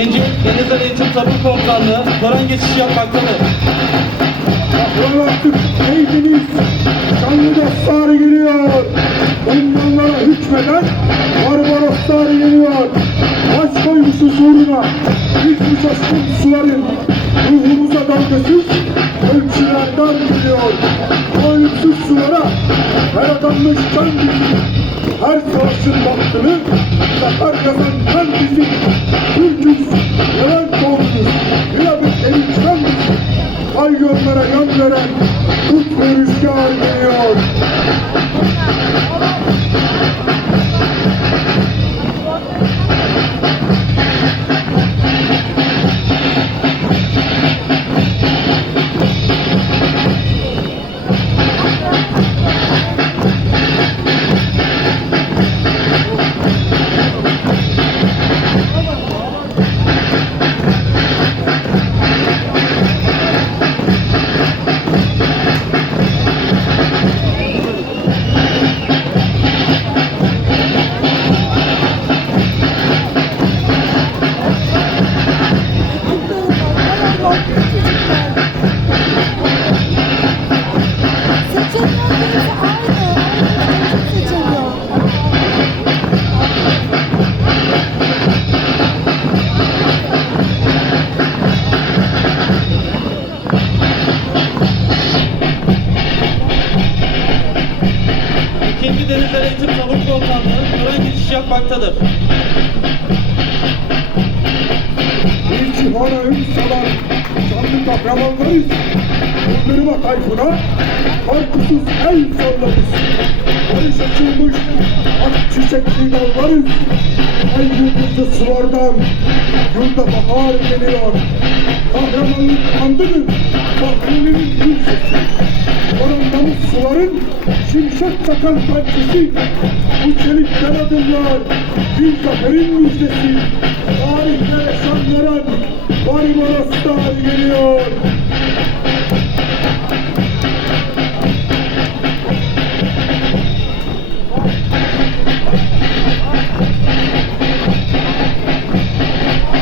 Birinci Denizler Eğitim Tabur Komutanlığı tören geçişi yapmaktadır. Bıraktık eğitimiz canlı dostlar geliyor. Ummanlara hükmeden Barbaroslar geliyor. Baş koymusu uğruna biz bu şaşkın suların ruhumuza dalgasız ölçülerden geliyor. O ölümsüz sulara her adanmış can bizim. Her savaşın bahtını zafer kazan bizim. Türk'üz, Levent doğruyuz. Yine elimizden bizim. Ay yollara yan veren kut ve rüzgar. İkinci Denizler Eğitim Tabur Komutanlığı tören geçişi yapmaktadır. Bir cihana ün salan canlı Yıldırıma tayfuna korkusuz el sallarız. Barış açılmış ak çiçekli dallarız. Ay yıldızlı sulardan yurda bahar geliyor. Kahramanlık andıdır, kahvenin gül sesi. Orandamış suların şimşek çakan pençesi. Bu çelikten adımlar bir zaferin müjdesi. Tarihte yaşam veren Barbaroslar geliyor.